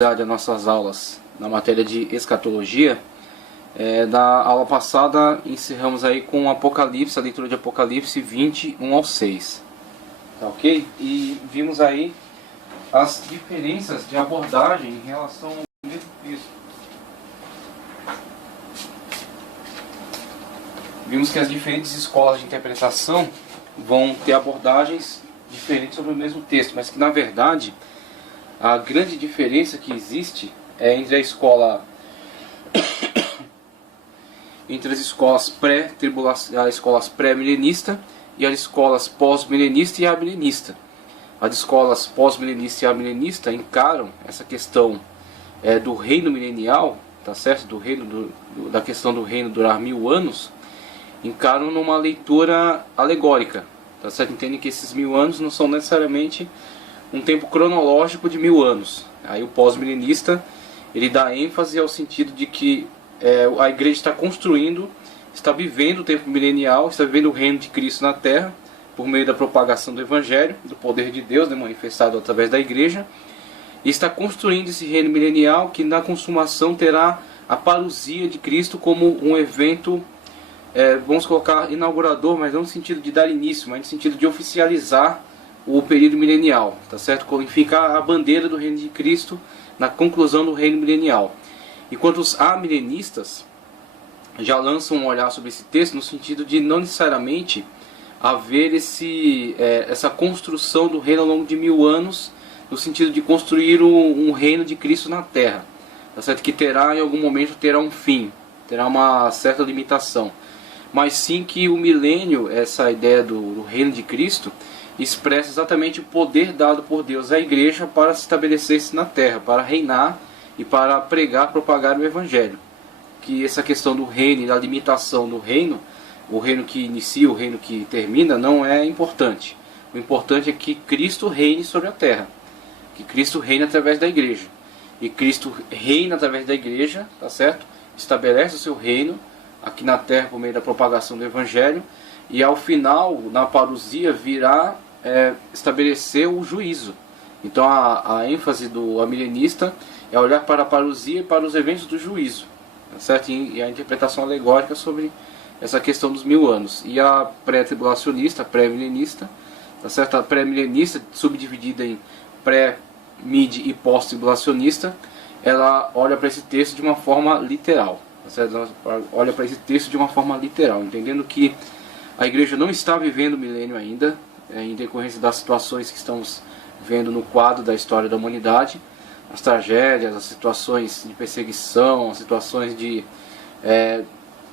As nossas aulas na matéria de escatologia. Na aula passada encerramos aí com Apocalipse, a leitura de Apocalipse 20, 1 ao 6, tá ok? E vimos aí as diferenças de abordagem em relação ao mesmo texto. Vimos que as diferentes escolas de interpretação vão ter abordagens diferentes sobre o mesmo texto, mas que na verdade a grande diferença que existe é entre as escolas pré-milenista e as escolas pós-milenista e amilenista. As escolas pós-milenista e amilenista encaram essa questão do reino milenial, tá certo? Da questão do reino durar 1000 anos, encaram numa leitura alegórica, tá certo? Entendem que esses 1000 anos não são necessariamente um tempo cronológico de 1000 anos. Aí o pós-milenista ele dá ênfase ao sentido de que a igreja está construindo, está vivendo o tempo milenial, está vivendo o reino de Cristo na terra por meio da propagação do Evangelho, do poder de Deus, manifestado através da igreja, e está construindo esse reino milenial que na consumação terá a parousia de Cristo como um evento, vamos colocar inaugurador, mas não no sentido de dar início, mas no sentido de oficializar o período milenial, tá certo? Ficar a bandeira do reino de Cristo na conclusão do reino milenial. Enquanto os amilenistas já lançam um olhar sobre esse texto no sentido de não necessariamente haver essa construção do reino ao longo de 1000 anos, no sentido de construir um reino de Cristo na terra, tá certo? Que terá em algum momento terá um fim, terá uma certa limitação, mas sim que o milênio, essa ideia do reino de Cristo, expressa exatamente o poder dado por Deus à igreja para se estabelecer-se na terra, para reinar e para pregar, propagar o Evangelho. Que essa questão do reino e da limitação do reino, o reino que inicia, o reino que termina, não é importante. O importante é que Cristo reine sobre a terra, que Cristo reine através da igreja. E Cristo reina através da igreja, tá certo? Estabelece o seu reino aqui na terra por meio da propagação do Evangelho, e ao final, na parousia, virá estabelecer o juízo. Então a ênfase do amilenista é olhar para a parousia e para os eventos do juízo, tá certo? E a interpretação alegórica sobre essa questão dos 1000 anos. E a pré-tribulacionista, a pré-milenista, tá certo? A pré-milenista, subdividida em pré, mid e pós-tribulacionista, ela olha para esse texto de uma forma literal, tá certo? Ela olha para esse texto de uma forma literal, entendendo que a igreja não está vivendo o milênio ainda, em decorrência das situações que estamos vendo no quadro da história da humanidade, as tragédias, as situações de perseguição, as situações de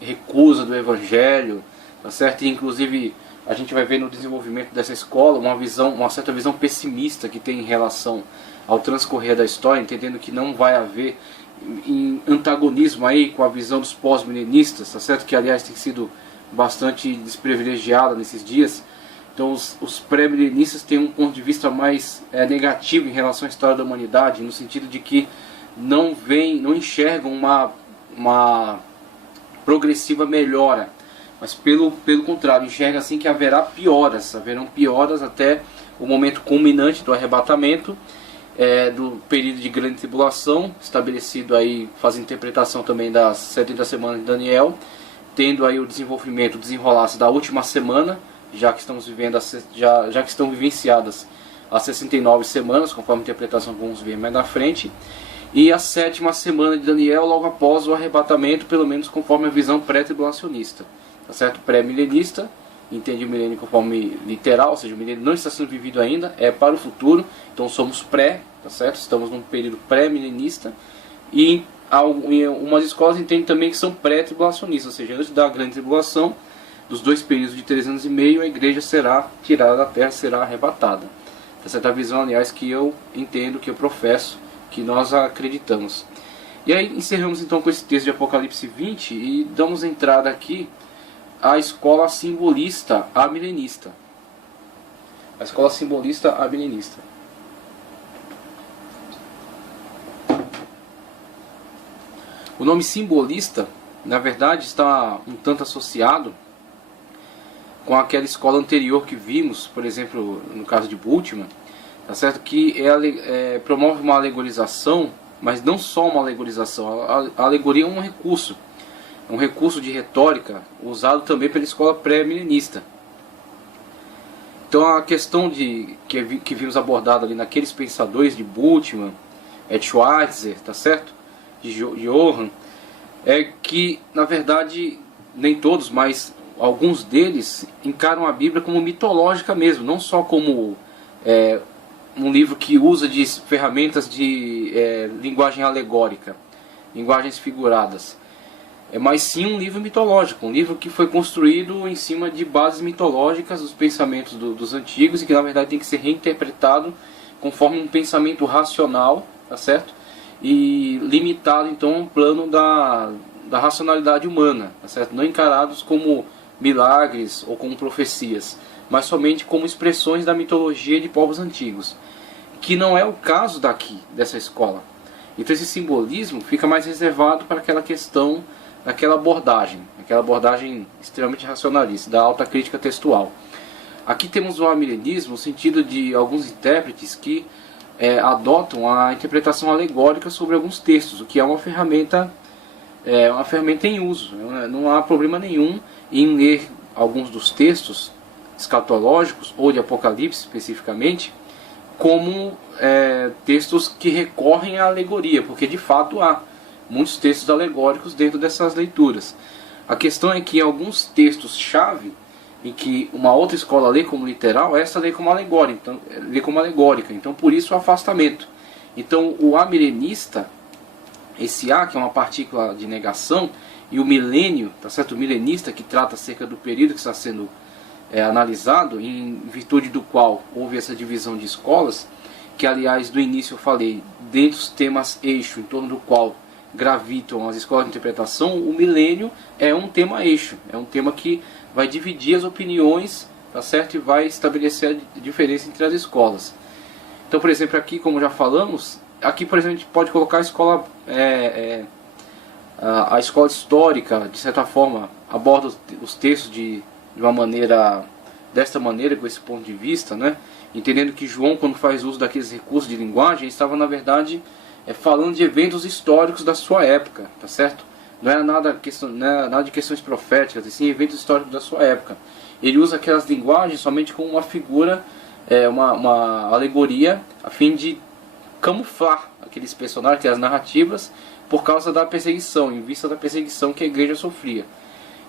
recusa do Evangelho, tá certo? E inclusive a gente vai ver no desenvolvimento dessa escola uma certa visão pessimista que tem em relação ao transcorrer da história, entendendo que não vai haver antagonismo aí com a visão dos pós-milenistas, tá certo? Que aliás tem sido bastante desprivilegiada nesses dias. Então os pré-milenistas têm um ponto de vista mais negativo em relação à história da humanidade, no sentido de que não enxergam uma progressiva melhora, mas pelo contrário, enxergam assim que haverão pioras até o momento culminante do arrebatamento, do período de grande tribulação, estabelecido aí, faz interpretação também das 70 semanas de Daniel, tendo aí o desenrolar-se da última semana, já que estão vivenciadas as 69 semanas, conforme a interpretação que vamos ver mais na frente, e a 7ª semana de Daniel, logo após o arrebatamento, pelo menos conforme a visão pré-tribulacionista, tá certo? Pré-milenista entende o milênio conforme literal, ou seja, o milênio não está sendo vivido ainda, é para o futuro, então somos pré, tá certo? Estamos num período pré-milenista, e umas escolas entendem também que são pré-tribulacionistas, ou seja, antes da grande tribulação, dos 2 períodos de 3 anos e meio, a igreja será tirada da terra, será arrebatada. Essa é a visão, aliás, que eu entendo, que eu professo, que nós acreditamos. E aí encerramos então com esse texto de Apocalipse 20 e damos entrada aqui à escola simbolista amilenista. A escola simbolista amilenista. O nome simbolista, na verdade, está um tanto associado com aquela escola anterior que vimos, por exemplo, no caso de Bultmann, tá certo? Que promove uma alegorização mas não só uma alegorização. A alegoria é um recurso de retórica usado também pela escola pré-milenista. Então a questão que vimos abordada ali naqueles pensadores de Bultmann, Schweitzer, tá certo? De Johann, é que na verdade nem todos, mas alguns deles encaram a Bíblia como mitológica mesmo, não só como um livro que usa de ferramentas de linguagem alegórica, linguagens figuradas, mas sim um livro mitológico, um livro que foi construído em cima de bases mitológicas dos pensamentos dos antigos e que na verdade tem que ser reinterpretado conforme um pensamento racional, tá certo? E limitado então ao plano da racionalidade humana, tá certo? Não encarados como milagres ou como profecias, mas somente como expressões da mitologia de povos antigos, que não é o caso dessa escola. Então esse simbolismo fica mais reservado para aquela questão, aquela abordagem extremamente racionalista, da alta crítica textual. Aqui temos o amilenismo no sentido de alguns intérpretes que adotam a interpretação alegórica sobre alguns textos, o que é uma ferramenta em uso. Não há problema nenhum em ler alguns dos textos escatológicos, ou de Apocalipse especificamente, como textos que recorrem à alegoria, porque de fato há muitos textos alegóricos dentro dessas leituras. A questão é que alguns textos-chave, em que uma outra escola lê como literal, essa lê como alegórica, então por isso o afastamento. Então o amilenista, esse A, que é uma partícula de negação, e o milênio, tá certo? O milenista, que trata acerca do período que está sendo analisado, em virtude do qual houve essa divisão de escolas, que aliás do início eu falei, dentre os temas eixo, em torno do qual gravitam as escolas de interpretação, o milênio é um tema eixo, é um tema que vai dividir as opiniões, tá certo? E vai estabelecer a diferença entre as escolas. Então, por exemplo, aqui, como já falamos, aqui, por exemplo, a gente pode colocar a escola, a escola histórica, de certa forma, aborda os textos desta maneira, com esse ponto de vista, né? Entendendo que João, quando faz uso daqueles recursos de linguagem, estava, na verdade, falando de eventos históricos da sua época, tá certo? Não é nada de questões proféticas, e sim eventos históricos da sua época. Ele usa aquelas linguagens somente como uma figura, uma alegoria, a fim de camuflar aqueles personagens, aquelas narrativas, por causa da perseguição, em vista da perseguição que a igreja sofria.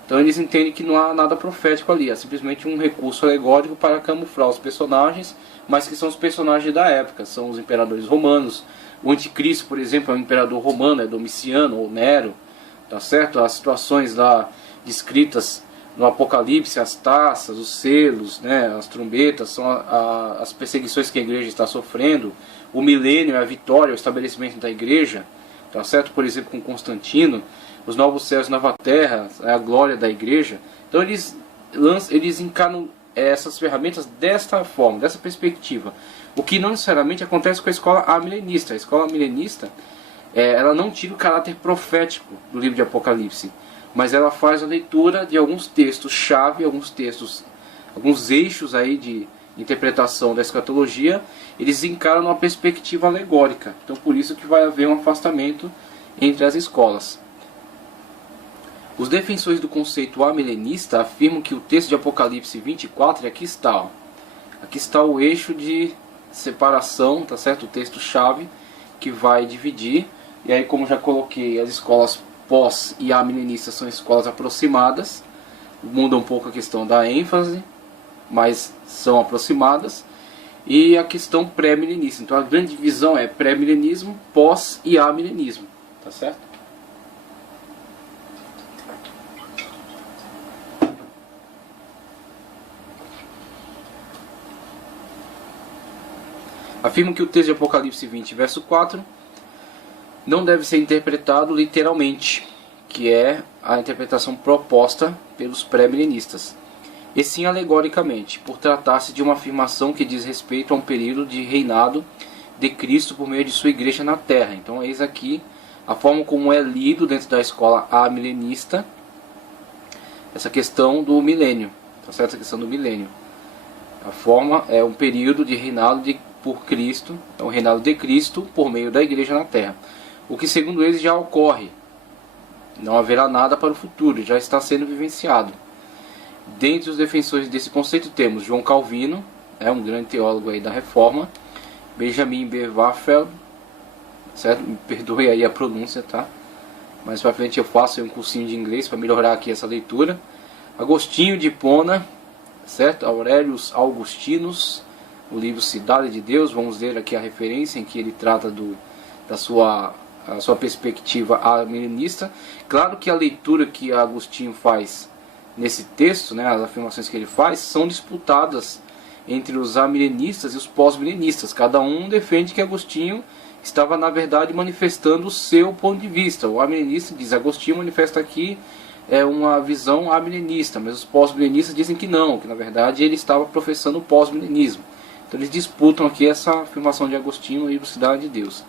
Então eles entendem que não há nada profético ali, é simplesmente um recurso alegórico para camuflar os personagens, mas que são os personagens da época, são os imperadores romanos. O anticristo, por exemplo, é um imperador romano, é Domiciano ou Nero, tá certo? As situações lá descritas no Apocalipse, as taças, os selos, né, as trombetas, são as perseguições que a igreja está sofrendo. O milênio é a vitória, o estabelecimento da igreja, tá certo? Por exemplo, com Constantino, os novos céus e nova terra, é a glória da igreja. Então eles encaram essas ferramentas desta forma, dessa perspectiva. O que não necessariamente acontece com a escola amilenista. A escola amilenista, ela não tira o caráter profético do livro de Apocalipse, mas ela faz a leitura de alguns textos-chave, alguns eixos aí de interpretação da escatologia, eles encaram uma perspectiva alegórica. Então por isso que vai haver um afastamento entre as escolas. Os defensores do conceito amilenista afirmam que o texto de Apocalipse 24, aqui está o eixo de separação, tá certo? O texto-chave que vai dividir. E aí, como já coloquei, as escolas pós e amilenistas são escolas aproximadas, muda um pouco a questão da ênfase, mas são aproximadas. E a questão pré-milenista, então a grande divisão é pré-milenismo, pós e amilenismo, tá certo? Afirmam que o texto de Apocalipse 20, verso 4, não deve ser interpretado literalmente, que é a interpretação proposta pelos pré-milenistas, e sim alegoricamente, por tratar-se de uma afirmação que diz respeito a um período de reinado de Cristo por meio de sua igreja na terra. Então eis aqui a forma como é lido dentro da escola amilenista essa questão do milênio, tá certo? Essa questão do milênio. A forma é um período de reinado por Cristo, é o reinado de Cristo por meio da igreja na terra. o que segundo eles já ocorre. Não haverá nada para o futuro, já está sendo vivenciado. Dentre os defensores desse conceito temos João Calvino, um grande teólogo aí da Reforma, Benjamin Bewafeld, certo? Me perdoe aí a pronúncia, tá? Mais pra frente eu faço um cursinho de inglês para melhorar aqui essa leitura. Agostinho de Hipona, certo? Aurelius Augustinus, o livro Cidade de Deus, vamos ler aqui a referência em que ele trata da sua perspectiva amilenista. Claro que a leitura que Agostinho faz nesse texto, né, as afirmações que ele faz, são disputadas entre os amilenistas e os pós-milenistas. Cada um defende que Agostinho estava, na verdade, manifestando o seu ponto de vista. O amilenista diz, Agostinho manifesta aqui uma visão amilenista, mas os pós-milenistas dizem que não, que na verdade ele estava professando o pós-milenismo. Então eles disputam aqui essa afirmação de Agostinho no livro Cidade de Deus,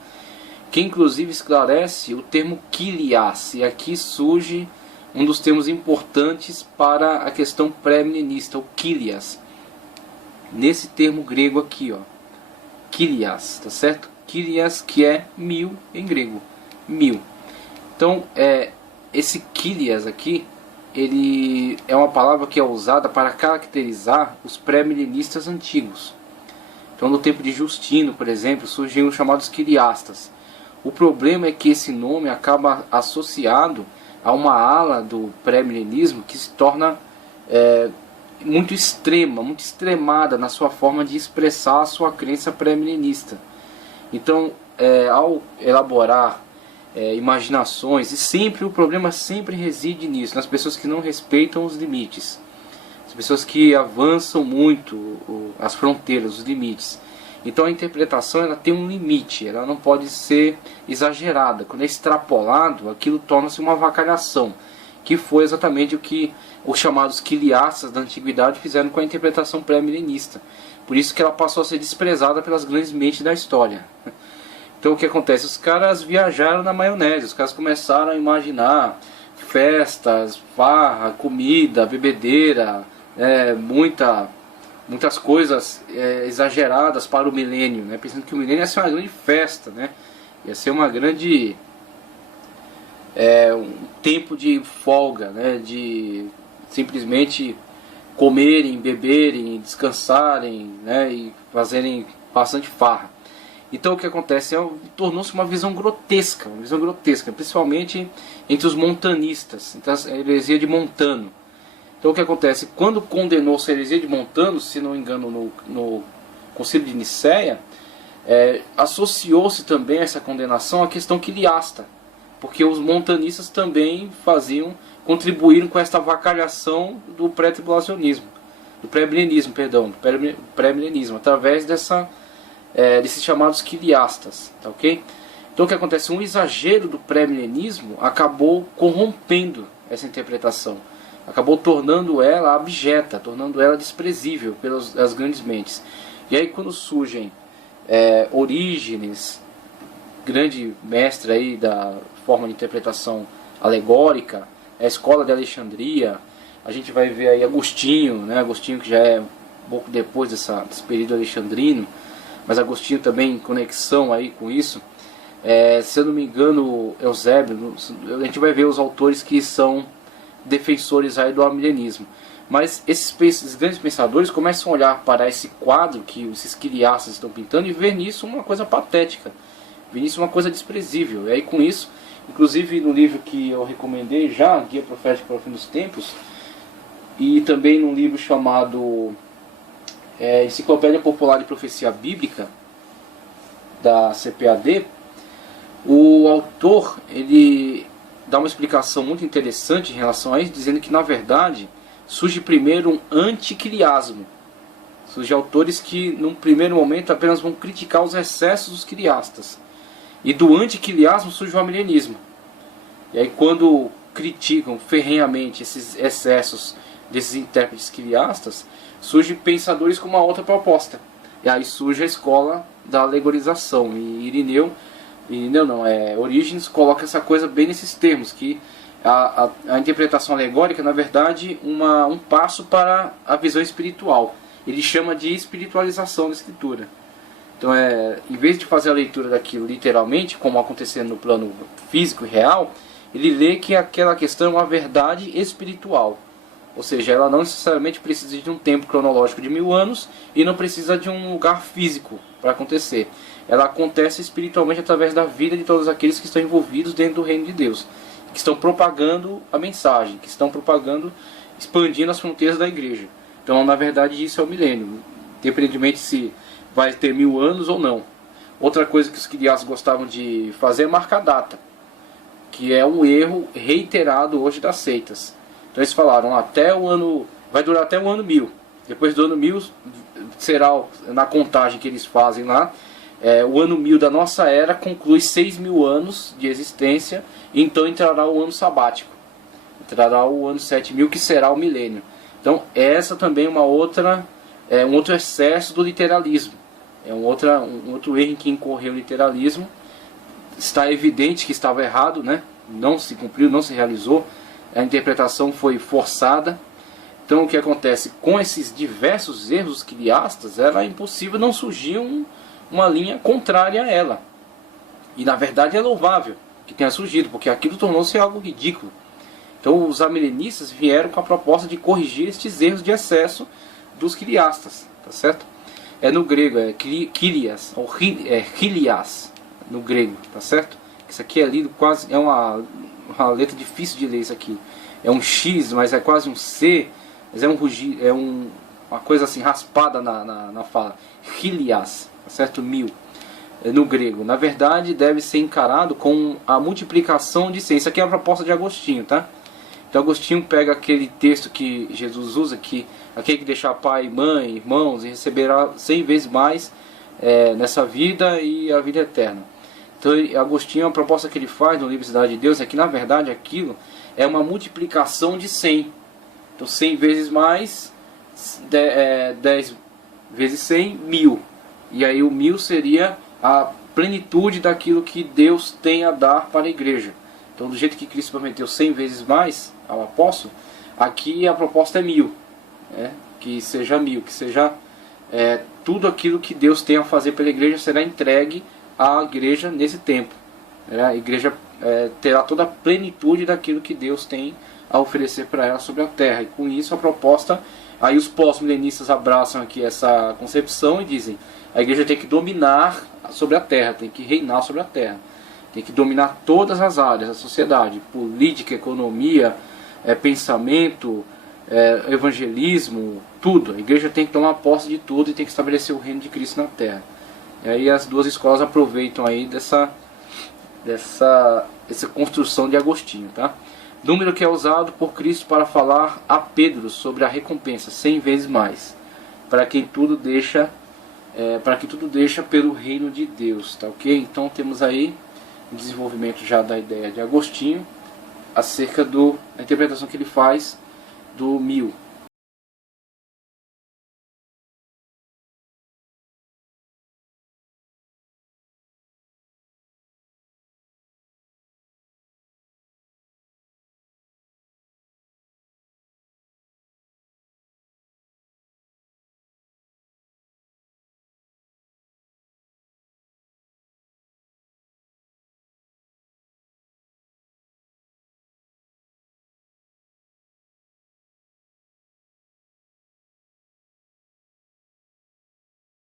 que inclusive esclarece o termo Kyrios, e aqui surge um dos termos importantes para a questão pré-milenista, o Kyrios. Nesse termo grego aqui, ó, Kyrios, tá certo? Kyrios, que é 1000 em grego, 1000. Então, esse Kyrios aqui, ele é uma palavra que é usada para caracterizar os pré-milenistas antigos. Então, no tempo de Justino, por exemplo, surgiram os chamados Kyriastas. O problema é que esse nome acaba associado a uma ala do pré-milenismo que se torna muito extrema, muito extremada na sua forma de expressar a sua crença pré-milenista. Então, ao elaborar imaginações, e sempre o problema sempre reside nisso, nas pessoas que não respeitam os limites, as pessoas que avançam muito as fronteiras, os limites. Então a interpretação ela tem um limite, ela não pode ser exagerada. Quando é extrapolado, aquilo torna-se uma avacalhação, que foi exatamente o que os chamados quiliastas da antiguidade fizeram com a interpretação pré-milenista. Por isso que ela passou a ser desprezada pelas grandes mentes da história. Então o que acontece? Os caras viajaram na maionese, os caras começaram a imaginar festas, farra, comida, bebedeira, muitas coisas exageradas para o milênio, né? Pensando que o milênio ia ser uma grande festa, né? Ia ser uma grande um tempo de folga, né? De simplesmente comerem, beberem, descansarem, né? E fazerem bastante farra. Então o que acontece tornou-se uma visão grotesca, principalmente entre os montanistas, então, a heresia de Montano. Então o que acontece? Quando condenou-se a heresia de Montano, se não me engano no Concílio de Nicéia, associou-se também essa condenação à questão quiliasta, porque os montanistas também contribuíram com esta avacalhação do pré-tribulacionismo, do pré-milenismo, através desses chamados quiliastas, tá ok? Então o que acontece? Um exagero do pré-milenismo acabou corrompendo essa interpretação, acabou tornando ela abjeta, tornando ela desprezível pelas grandes mentes. E aí quando surgem Orígenes, grande mestre aí da forma de interpretação alegórica, a escola de Alexandria, a gente vai ver aí Agostinho, né? Agostinho que já é um pouco depois desse período alexandrino, mas Agostinho também em conexão aí com isso. Se eu não me engano, Eusébio, a gente vai ver os autores que são defensores aí do amilenismo. Mas esses grandes pensadores começam a olhar para esse quadro que esses quiliastas estão pintando e ver nisso uma coisa patética, ver nisso uma coisa desprezível. E aí com isso, inclusive no livro que eu recomendei já, Guia Profético para o Fim dos Tempos, e também num livro chamado Enciclopédia Popular de Profecia Bíblica, da CPAD, o autor ele dá uma explicação muito interessante em relação a isso, dizendo que na verdade surge primeiro um antiquiliasmo. Surgem autores que num primeiro momento apenas vão criticar os excessos dos quiliastas, e do antiquiliasmo surge o amilenismo. E aí quando criticam ferrenhamente esses excessos desses intérpretes quiliastas, surgem pensadores com uma outra proposta. E aí surge a escola da alegorização. E Orígenes coloca essa coisa bem nesses termos, que a interpretação alegórica, na verdade, um passo para a visão espiritual. Ele chama de espiritualização da escritura. Então, em vez de fazer a leitura daquilo literalmente, como acontecendo no plano físico e real, ele lê que aquela questão é uma verdade espiritual. Ou seja, ela não necessariamente precisa de um tempo cronológico de 1000 anos e não precisa de um lugar físico para acontecer. Ela acontece espiritualmente através da vida de todos aqueles que estão envolvidos dentro do reino de Deus, que estão propagando a mensagem, que estão propagando, expandindo as fronteiras da igreja. Então, na verdade, isso é o milênio, independentemente se vai ter 1000 anos ou não. Outra coisa que os criados gostavam de fazer é marcar data, que é um erro reiterado hoje das seitas. Então eles falaram, vai durar até o ano 1000. Depois do ano 1000 será, na contagem que eles fazem lá, o ano 1000 da nossa era conclui 6000 anos de existência, e então entrará o ano sabático. Entrará o ano 7000, que será o milênio. Então essa também é um outro excesso do literalismo. É um outro erro em que incorreu o literalismo. Está evidente que estava errado, né? Não se cumpriu, não se realizou. A interpretação foi forçada. Então o que acontece? Com esses diversos erros quiastas, era impossível não surgir uma linha contrária a ela. E na verdade é louvável que tenha surgido, porque aquilo tornou-se algo ridículo. Então os amilenistas vieram com a proposta de corrigir estes erros de excesso dos quiastas, tá certo? No grego é Kyrias, ou Hilias, no grego, tá certo? Isso aqui é lido quase, é uma letra difícil de ler isso aqui. É um X, mas é quase um C, mas é uma coisa assim raspada na fala. Hilias, tá certo? 1000, no grego. Na verdade, deve ser encarado com a multiplicação de 100. Isso aqui é a proposta de Agostinho, tá? Então Agostinho pega aquele texto que Jesus usa, que aquele que deixar pai, mãe, irmãos, e receberá 100 vezes mais nessa vida e a vida eterna. Então Agostinho, a proposta que ele faz no livro Cidade de Deus é que na verdade aquilo é uma multiplicação de 100. Então 100 vezes mais, 10 vezes 100, 1000. E aí o 1000 seria a plenitude daquilo que Deus tem a dar para a igreja. Então do jeito que Cristo prometeu 100 vezes mais ao apóstolo, aqui a proposta é 1000. Que seja 1000, que seja tudo aquilo que Deus tem a fazer pela igreja será entregue à igreja nesse tempo. A igreja terá toda a plenitude daquilo que Deus tem a oferecer para ela sobre a terra. E com isso a proposta, aí os pós-milenistas abraçam aqui essa concepção e dizem: a igreja tem que dominar sobre a terra, tem que reinar sobre a terra, tem que dominar todas as áreas da sociedade, política, economia, pensamento, evangelismo, tudo. A igreja tem que tomar posse de tudo e tem que estabelecer o reino de Cristo na terra. E aí as duas escolas aproveitam aí dessa construção de Agostinho, tá? Número que é usado por Cristo para falar a Pedro sobre a recompensa, 100 vezes mais, para que tudo deixa pelo reino de Deus, tá ok? Então temos aí o desenvolvimento já da ideia de Agostinho acerca da interpretação que ele faz do 1000.